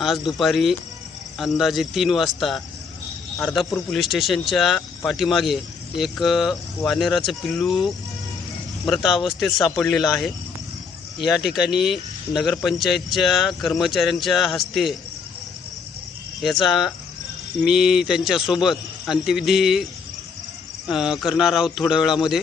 आज दुपारी अंदाजे तीन वाजता अर्धापूर पोलीस स्टेशनच्या पाठीमागे एक वानेराचं पिल्लू मृत अवस्थेत सापडलेलं आहे. या ठिकाणी नगरपंचायतच्या कर्मचाऱ्यांच्या हस्ते याचा मी त्यांच्यासोबत अंत्यविधी करणार आहोत थोड्या वेळामध्ये.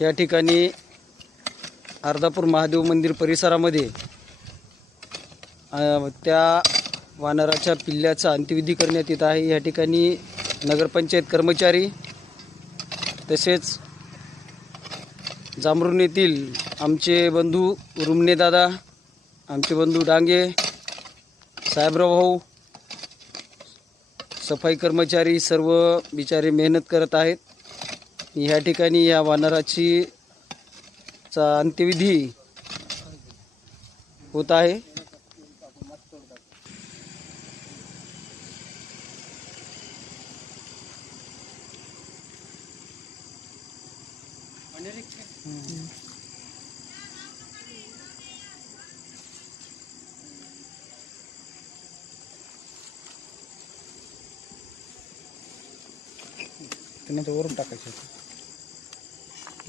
या ठिकाणी अर्धापूर महादेव मंदिर परिसरामध्ये त्या वानराच्या पिल्ल्याचा अंत्यविधी करण्यात येत आहे. या ठिकाणी नगरपंचायत कर्मचारी तसेच जांभरुण येथील आमचे बंधू रुमणे दादा आमचे बंधू डांगे साहेबराव भाऊ सफाई कर्मचारी सर्व बिचारे मेहनत करत आहेत. ह्या ठिकाणी या वानराची चा अंत्यविधी होत आहे. त्यांना वरून टाकायचं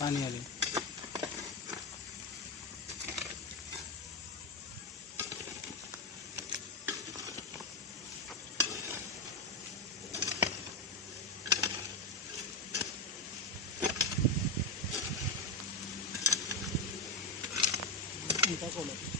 पाणी आले Gracias.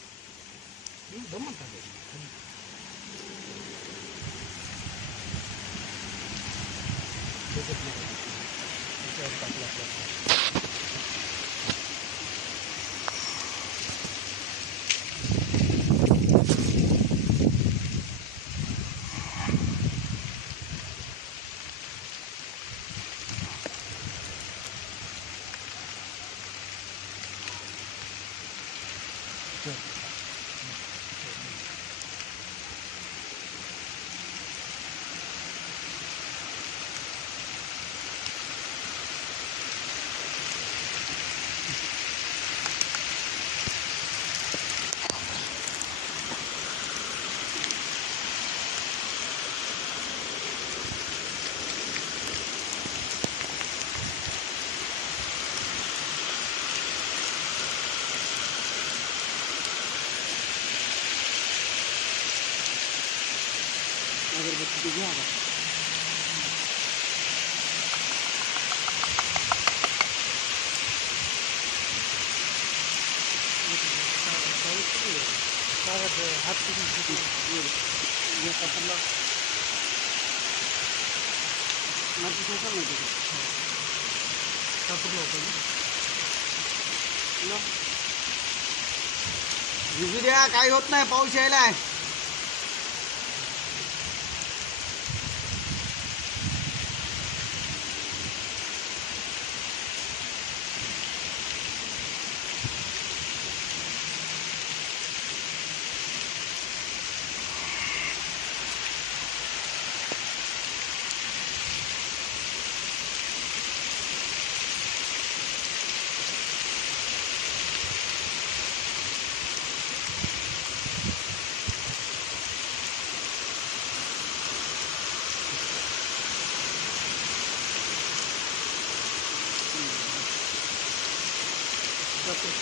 음, 너무 가져. द्या काही होत नाही पाऊस がってる。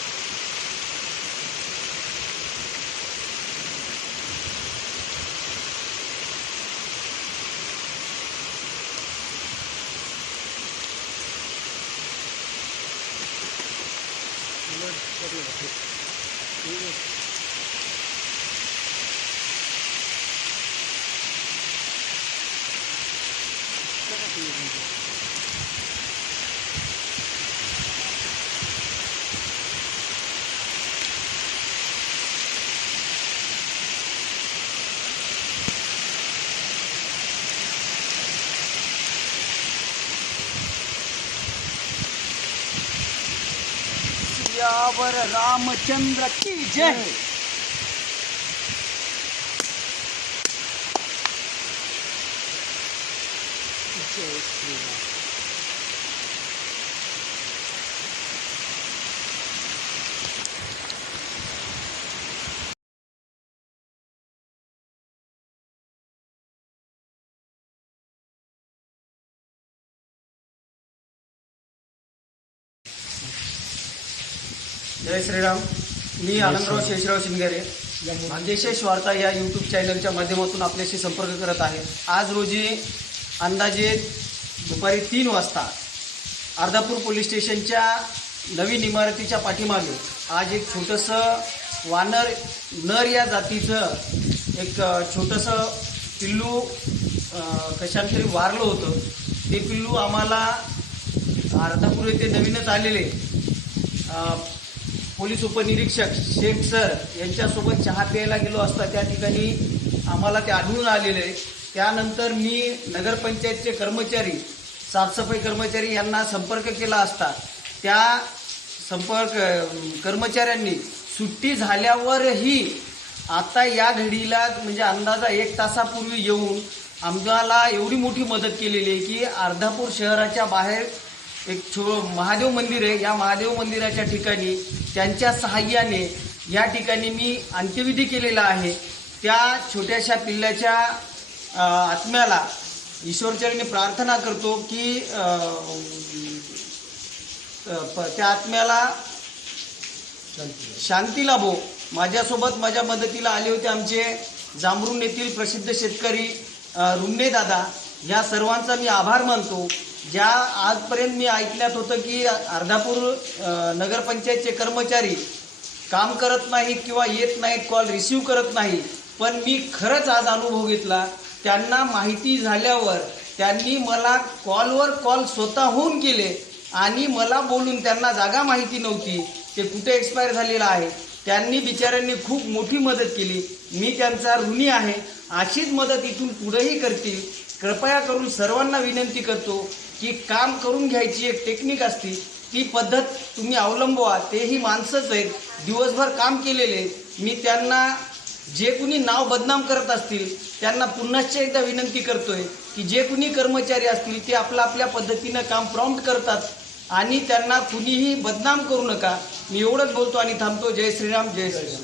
रामचंद्र की जय। जय श्रीराम. मी आनंदराव शेषराव शिंगारे भाग्यशेष वार्ता या यूट्यूब चॅनलच्या माध्यमातून आपल्याशी संपर्क करत आहे. आज रोजी अंदाजे दुपारी तीन वाजता अर्धापूर पोलीस स्टेशनच्या नवीन इमारतीच्या पाठीमागे आज एक छोटंसं वानर नर या जातीचं एक छोटंसं पिल्लू कशाने तरी वारलं होतं. ते पिल्लू आम्हाला अर्धापूर येथे नवीनच आलेले. पोलीस उपनिरीक्षक शेख सर यांच्यासोबत चहा प्यायला गेलो असता त्या ठिकाणी आम्हाला ते आढळून आलेले. त्यानंतर मी नगरपंचायतचे कर्मचारी साफसफाई कर्मचारी यांना संपर्क केला असता. त्या संपर्क कर्मचाऱ्यांनी सुट्टी झाल्यावरही आता या घडीला म्हणजे अंदाजा एक तासापूर्वी येऊन आम्हाला एवढी मोठी मदत केलेली आहे की अर्धापूर शहराच्या बाहेर एक छो महादेव मंदिर आहे. या महादेव मंदिराच्या ठिकाणी त्यांच्या सहाय्याने या ठिकाणी मी अंत्यविधी केलेला आहे. त्या छोट्याशा पिल्ल्याच्या आत्म्याला ईश्वरचरणी प्रार्थना करतो की प- त्या आत्म्याला शांती लाभो. माझ्यासोबत माझ्या मदतीला आले होते आमचे जांभरून येथील प्रसिद्ध शेतकरी अ, रुमणे दादा. या सर्वांचा मी आभार मानतो. ज्या आजपर्यंत मी ऐकण्यात होतं की अर्धापूर नगरपंचायतचे कर्मचारी काम करत नाहीत किंवा येत नाहीत कॉल रिसीव करत नाही पण मी खरंच आज अनुभव घेतला. त्यांना माहिती झाल्यावर त्यांनी मला कॉलवर कॉल स्वतःहून केले आणि मला बोलून त्यांना जागा माहिती नव्हती. ते कुठे एक्सपायर झालेलं आहे? त्यांनी बिचाऱ्यांनी खूप मोठी मदत केली. मी त्यांचा ऋणी आहे. अशीच मदत इथून पुढेही करतील. कृपया करून सर्वांना विनंती करतो की काम करून घ्यायची एक टेक्निक असते ती पद्धत तुम्ही अवलंबवा तेही माणसंच आहेत. दिवसभर काम केलेले मी त्यांना जे कुणी नाव बदनाम करत असतील त्यांना पुन्हाच एकदा विनंती करतोय की जे कुणी कर्मचारी असतील ते आपलं आपल्या पद्धतीनं काम प्रॉम्प्ट करतात आणि त्यांना कुणीही बदनाम करू नका. मी एवढंच बोलतो आणि थांबतो. जय श्रीराम जय श्रीराम.